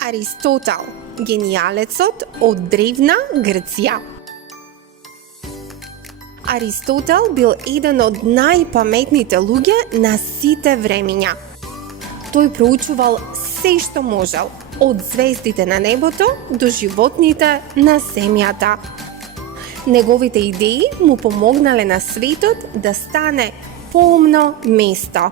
Аристотел, гениалецот од древна Грција. Аристотел бил еден од најпаметните луѓе на сите времиња. Тој проучувал се што можел, од звездите на небото до животните на земјата. Неговите идеи му помогнале на светот да стане поумно место.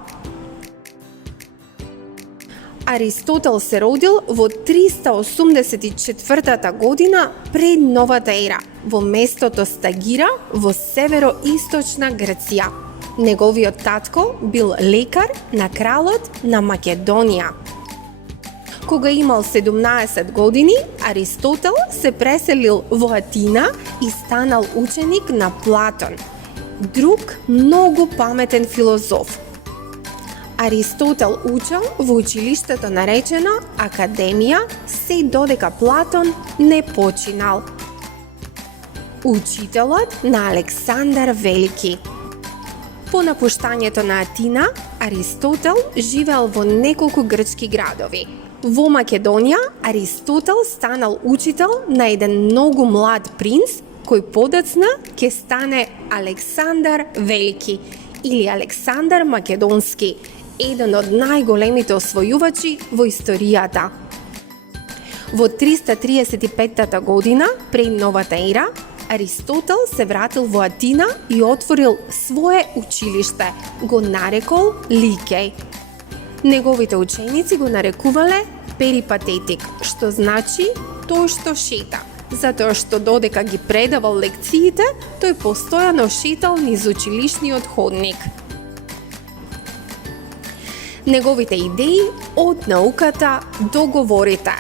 Аристотел се родил во 384 година пред новата ера, во местото Стагира во североисточна Грција. Неговиот татко бил лекар на кралот на Македонија. Кога имал 17 години, Аристотел се преселил во Атина и станал ученик на Платон, друг многу паметен филозоф. Аристотел учел во училиштето наречено Академија, се додека Платон не починал. Учителот на Александар Велики. По напуштањето на Атина, Аристотел живеел во неколку грчки градови. Во Македонија, Аристотел станал учител на еден многу млад принц, кој подоцна ќе стане Александар Велики или Александар Македонски, еден од најголемите освојувачи во историјата. Во 335 година, пред новата ера, Аристотел се вратил во Атина и отворил свое училиште, го нарекол Ликеј. Неговите ученици го нарекувале перипатетик, што значи тој што шета, затоа што додека ги предавал лекциите, тој постојано шетал низ училишниот ходник. Неговите идеи од науката до говорите.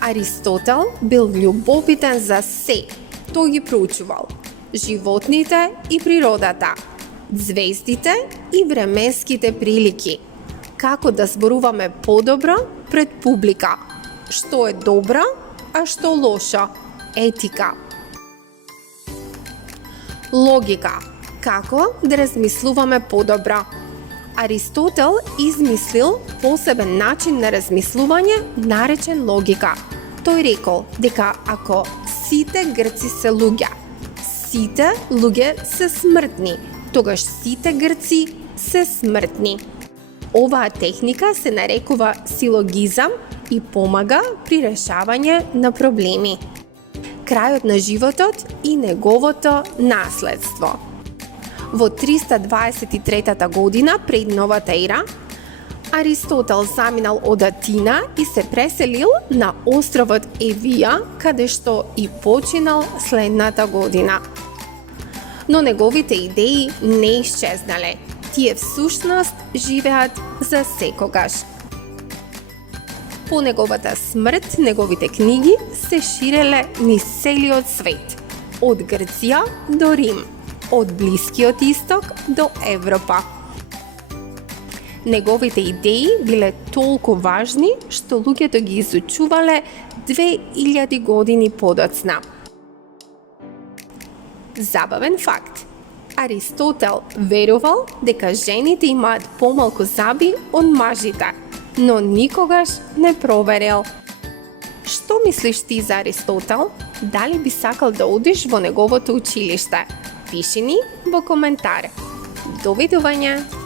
Аристотел бил љубопитен за се. Тој ги проучувал животните и природата, звездите и временските прилики, како да зборуваме подобро пред публика, што е добро, а што лошо, етика. Логика, како да размислуваме подобро. Аристотел измислил посебен начин на размислување наречен логика. Тој рекол дека ако сите грци се луѓе, сите луѓе се смртни, тогаш сите грци се смртни. Оваа техника се нарекува силогизам и помага при решавање на проблеми. Крајот на животот и неговото наследство. Во 323 година пред новата ера, Аристотел заминал од Атина и се преселил на островот Евија, каде што и починал следната година. Но неговите идеи не исчезнале. Тие всушност живеат за секогаш. По неговата смрт, неговите книги се ширеле низ целиот свет, од Грција до Рим, од Блискиот Исток до Европа. Неговите идеи биле толку важни што луѓето ги изучувале 2000 години подоцна. Забавен факт. Аристотел верувал дека жените имаат помалку заби од мажите, но никогаш не проверил. Што мислиш ти за Аристотел? Дали би сакал да одиш во неговото училиште? Пиши ни во коментар. Довидување!